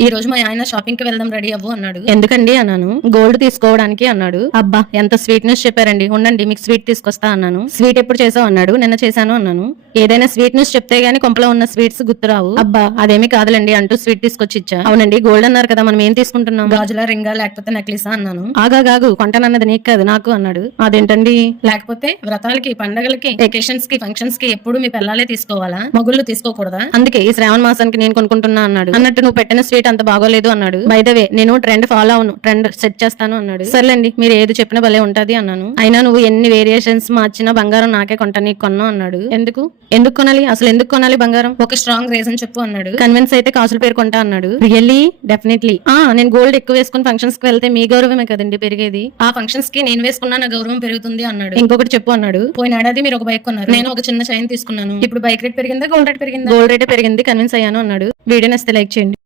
ఈ రోజు మా ఆయన షాపింగ్కి వెళ్దాం రెడీ అవ్వు అన్నాడు. ఎందుకండి అన్నాను? గోల్డ్ తీసుకోవడానికి అన్నాడు. అబ్బా ఎంత స్వీట్నెస్ చెప్పారండి. ఉండండి మీకు స్వీట్ తీసుకొస్తా అన్నాను. స్వీట్ ఎప్పుడు చేసావు అన్నాడు. నిన్న చేశాను అన్నాను. ఏదైనా స్వీట్నెస్ చెప్తే గానీ కొంపలో ఉన్న స్వీట్స్ గుర్తురావు. అబ్బా అదేమీ కాదులేండి అంటూ స్వీట్ తీసుకొచ్చి ఇచ్చా. అవునండి గోల్డ్ అన్నారు కదా మనం ఏం తీసుకుంటున్నాం? గాజుల రింగా లేకపోతే నెక్లెసా అన్నాను. ఆగాగాగు కొంటానన్నది నీకు కాదు నాకు అన్నాడు. అదేంటండి? లేకపోతే వ్రతాలకి పండగలకి వెకేషన్స్కి ఫంక్షన్స్కి ఎప్పుడు మీ పిల్లలే తీసుకోవాలా? మగుళ్ళు తీసుకోకూడదా? అందుకే ఈ శ్రావణ మాసానికి నేను కొనుక్కుంటున్నా అన్నాడు. అన్నట్టు నువ్వు పెట్టిన స్వీట్ అంత బాగోలేదు అన్నాడు. బైదవే నేను ట్రెండ్ ఫాలో అవును. ట్రెండ్ సెట్ చేస్తాను అన్నాడు. సర్లేండి మీరు ఏది చెప్పినా భలే ఉంటది అన్నాను. అయినా నువ్వు ఎన్ని వేరియేషన్స్ మార్చినా బంగారం నాకే కొంట నీకు కొన్నా అన్నాడు. ఎందుకు? ఎందుకు కొనాలి? అసలు ఎందుకు కొనాలి బంగారం? ఒక స్ట్రాంగ్ రీజన్ చెప్పు అన్నాడు. కన్విన్స్ అయితే కాసుల పేరు కొంటా అన్నాడు. రియల్లీ డెఫినెట్లీ ఆ నేను గోల్డ్ ఎక్కువ వేసుకుని ఫంక్షన్స్కి వెళ్తే మీ గౌరవమే కదండి పెరిగేది. ఆ ఫంక్షన్స్కి నేను వేసుకున్నా నా గౌరవం పెరుగుతుంది అన్నాడు. ఇంకొకటి చెప్పు అన్నాడు. పోయిన ఏడాది మీరు ఒక బైక్ కొన్నారు. నేను ఒక చిన్న చైన్ తీసుకున్నాను. ఇప్పుడు బైక్ రేట్ పెరిగిందా గోల్డ్ రేట్ పెరిగిందా? గోల్డ్ రేటే పెరిగింది కన్విన్స్ అయ్యాను అన్నాడు. వీడియో నచ్చితే లైక్ చేయండి.